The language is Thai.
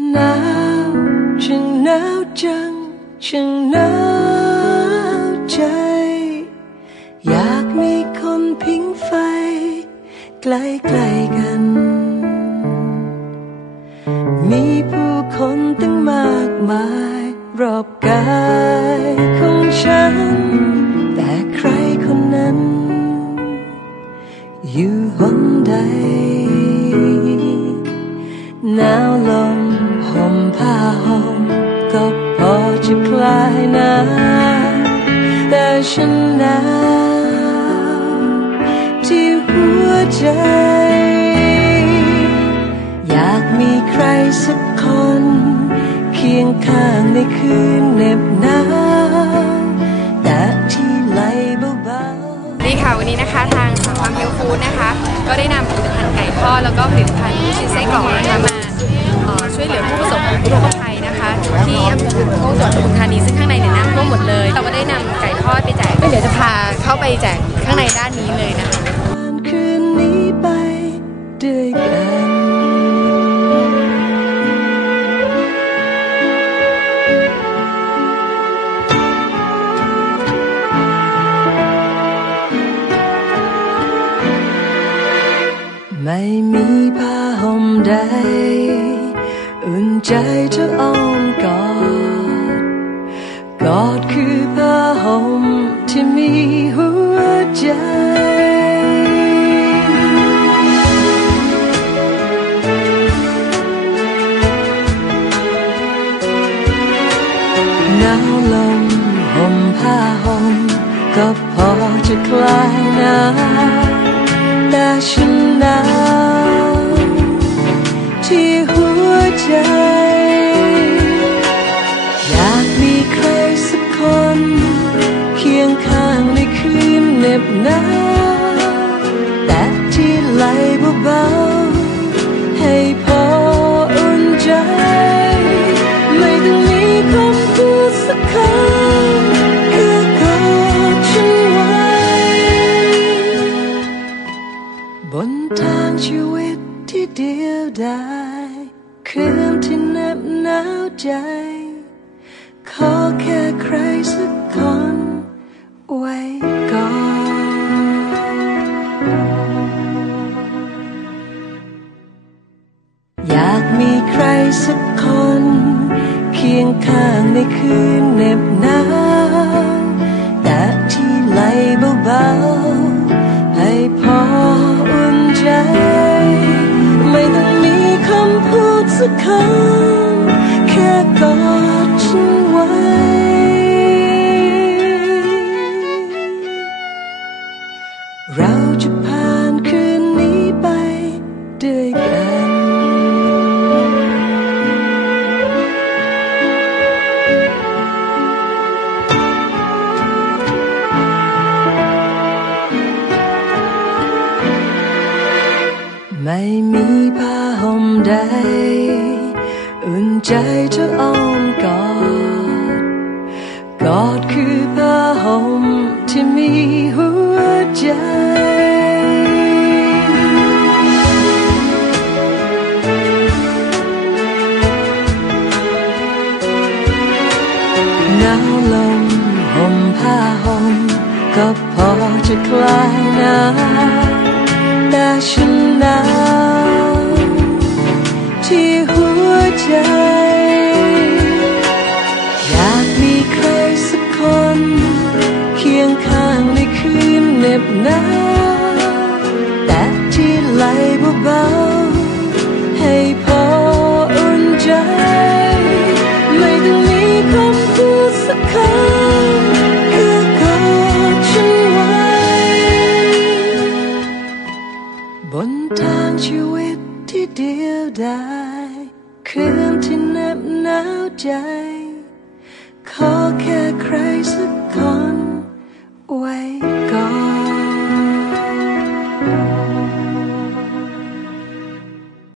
หนาวฉันหนาวจังฉันหนาวใจ อยากมีคนพิงไฟ ใกล้ๆกัน มีผู้คนตั้งมากมาย รอบกายของฉัน แต่ใครคนนั้น อยู่หนใดหนาวลมห่ม ผ้าห่มก็พอจะคลายหนาวแต่ฉันหนาวที่หัวใจ อยากมีใครสักคน เคียงข้างในคืนเหน็บหนาวแต่ที่ไหลเบาๆนี่ค่ะวันนี้นะคะทางสาความเฮลฟูดนะคะ ก็ได้นำผลิตภัณฑ์ไก่ทอดแล้วก็ผลิตภัณฑ์ที่ชื่อไส้กรอกนะคะมา ช่วยเหลือผู้ประสบอุทกภัยนะคะ ที่อำเภอโคกจังหวัดปทุมธานีซึ่งข้างในเนี่ยน้ำท่วมหมดเลย เราก็ได้นำไก่ทอดไปแจกก็เดี๋ยวจะพาเข้าไปแจกข้างในด้านนี้เลย ใจเธออ้อมกอด กอดคือผ้าห่มที่มีหัวใจหนาวลมห่มผ้าห่มก็พอจะคลายหนาว ใครสักคน เคียงข้างในคืนเหน็บหนาวแต่ที่ไหลเบาๆให้พออุ่นใจ ไม่ต้องมีคำพูดสักคำแค่กอดฉันไว้ บนทางชีวิตที่เดียวดายคืนที่เหน็บหนาวใจ ขอแค่ใครสักคนไว้ก่อนอยากมีใครสักคน เคียงข้างในคืน ไม่มีผ้าห่มใด อุ่นใจเธออ้อมกอด กอดคือผ้าห่มที่มีหัวใจหนาวลมห่มผ้าห่มก็พอจะคลายหนาว แต่ฉันหนาวที่หัวใจ อยากมีใครสักคน เคียงข้างในคืนเหน็บหนาวแต่ที่ไหลเบา นทางชีวิตที่เดียวดายคืนที่เหน็บหนาวใจ ขอแค่ใคร